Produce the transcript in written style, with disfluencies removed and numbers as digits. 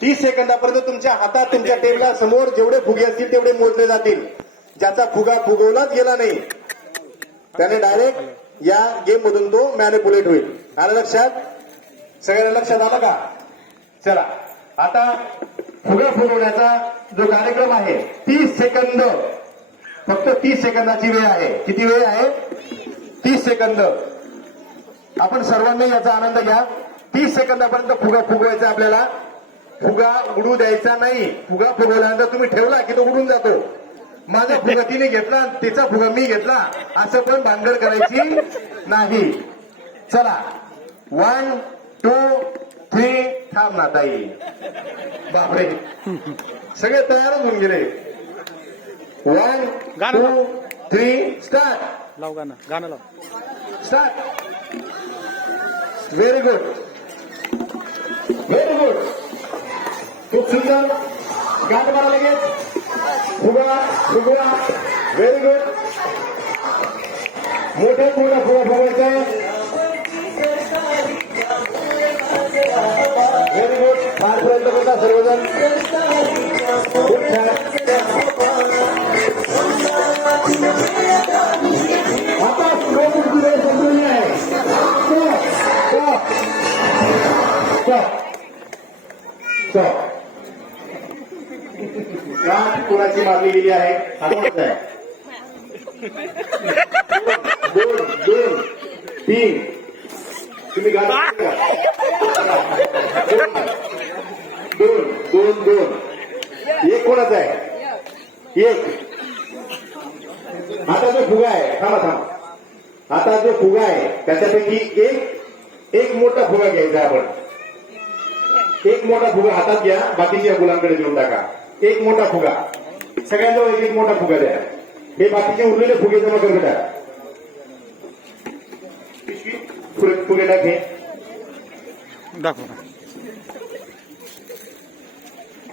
30 सेकंदापर्यंत तुमच्या हातात तुमच्या टेबला समोर जेवढे फुगे असतील तेवढे मोजले जातील. ज्याचा फुगा फुगवलाच गेला नाही त्याने डायरेक्ट या गेम मधून तो मॅनिप्युलेट होईल. आलं लक्षात? सगळ्यांना लक्षात आलं का? चला आता फुगा फुगवण्याचा जो कार्यक्रम आहे 30 सेकंद, फक्त 30 सेकंदाची वेळ आहे. किती वेळ आहे? 30 सेकंद. आपण सर्वांनी याचा आनंद घ्या. 30 सेकंदापर्यंत फुगा फुगवायचा आपल्याला. फुगा उडू द्यायचा नाही. फुगा फुगवल्यानंतर तुम्ही ठेवला की तो उडून जातो. माझा फुगा तिने घेतला, तिचा फुगा मी घेतला असं पण भानगड करायची नाही. चला 1 2 3 थांब ना ताई. बापरे सगळे तयारच होऊन गेले. 1 2 3 स्टार्ट. लाव गाणं, गाणं लाव. Start. Very good, very good. खूप सुंदर. गाठ मारा लगेच. फुगा फुगवा. Very good. मोठे फुगा फुगा फुगायचा. Very good. फार प्रयत्न करता सर्वजण. खूप छान. आता वेळ संपलेली आहे. गाठ कोणाची मारली गेली आहे? कोणाचा आहे? 2 2 3. तुम्ही गाठ 2 2 2. एक कोणाचा आहे? एक. आता जो फुगा आहे, थांबा थांबा. आता जो फुगा आहे त्याच्यापैकी एक मोठा फुगा घ्यायचा आपण. एक मोठा फुगा हातात घ्या, बाकीच्या मुलांकडे देऊन टाका. एक मोठा फुगा. सगळ्यांजवळ एक मोठा फुगा द्या. हे बाकीचे उरलेले फुगे जमा करून द्या. फुगे टाक. हे दाखव.